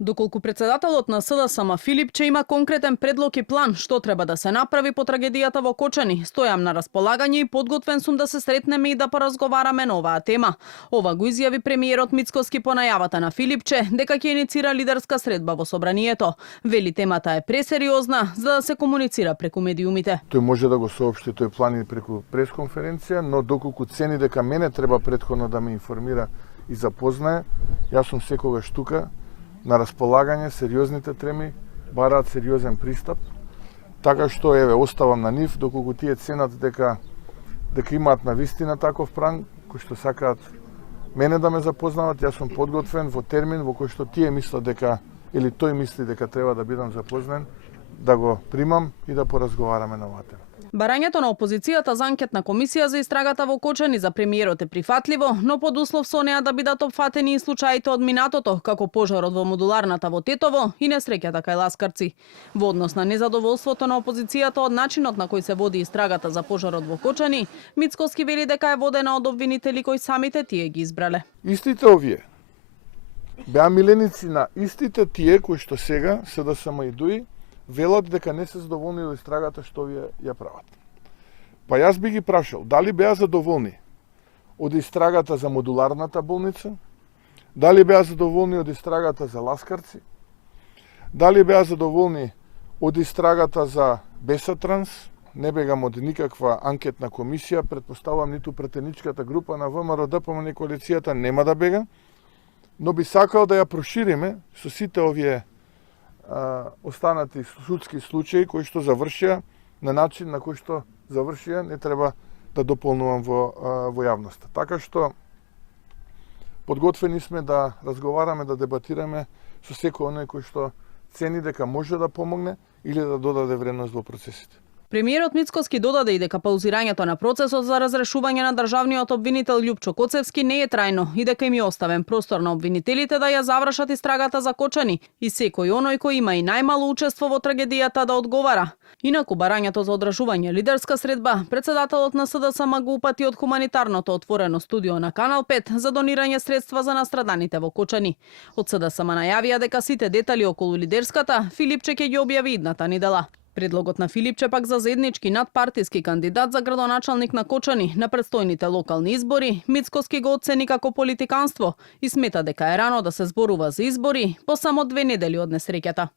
Доколку председателот на СДСМ Филипче има конкретен предлог и план што треба да се направи по трагедијата во Кочани, стојам на располагање и подготвен сум да се сретнеме и да поразговараме на оваа тема. Ова го изјави премиерот Мицкоски по најавата на Филипче дека ќе иницира лидерска средба во собранието. Вели темата е пресериозна за да се комуницира преку медиумите. Тој може да го соопшти тој план и преку пресконференција, но доколку цени дека мене треба претходно да ме информира и запознае, јас сум секогаш тука на располагање. Сериозните теми бараат сериозен пристап, така што еве оставам на нив доколку тие ценат дека имаат навистина таков план кој што сакаат мене да ме запознават. Јас сум подготвен во термин во кој што тие мислат дека или тој мисли дека треба да бидам запознен, да го примам и да поразговараме на оваа тема. Барањето на опозицијата за анкетна комисија за истрагата во Кочани за премиерот е прифатливо, но под услов со неа да бидат опфатени и случаите од минатото, како пожарот во модуларната во Тетово и несреќата кај Ласкарци. Во однос на незадоволството на опозицијата од начинот на кој се води истрагата за пожарот во Кочани, Мицкоски вели дека е водена од обвинители кои самите тие ги избрале. Истите овие беа миленици на истите тие кои што сега СДСМ и ДУИ велат дека не се задоволни од истрагата што вие ја прават. Па јас би ги прашал, дали беа задоволни од истрагата за модуларната болница, дали беа задоволни од истрагата за Ласкарци, дали беа задоволни од истрагата за Бесатранс, не бегам од никаква анкетна комисија, претпоставувам ниту претеничката група на ВМРО ДПМН коалицијата нема да бега, но би сакал да ја прошириме со сите овие останати судски случаи кои што завршија на начин на кој што завршија, не треба да дополнувам во јавноста. Така што подготвени сме да разговараме, да дебатираме со секој оној кој што цени дека може да помогне или да додаде вредност во процесите. Премиерот Мицкоски додаде и дека паузирањето на процесот за разрешување на државниот обвинител Љупчо Коцевски не е трајно и дека им е оставен простор на обвинителите да ја завршат истрагата за Кочани и секој оној кој има и најмало учество во трагедијата да одговара. Инаку барањето за одржување лидерска средба, председателот на СДСМ го упати од хуманитарното отворено студио на Канал 5 за донирање средства за настраданите во Кочани. Од СДСМ најавија дека сите детали околу лидерската Филипче ќе ги објави идната недела. Предлогот на Филипче пак за заеднички надпартиски кандидат за градоначалник на Кочани на предстојните локални избори, Мицкоски го оцени како политиканство и смета дека е рано да се зборува за избори по само 2 недели од несреќата.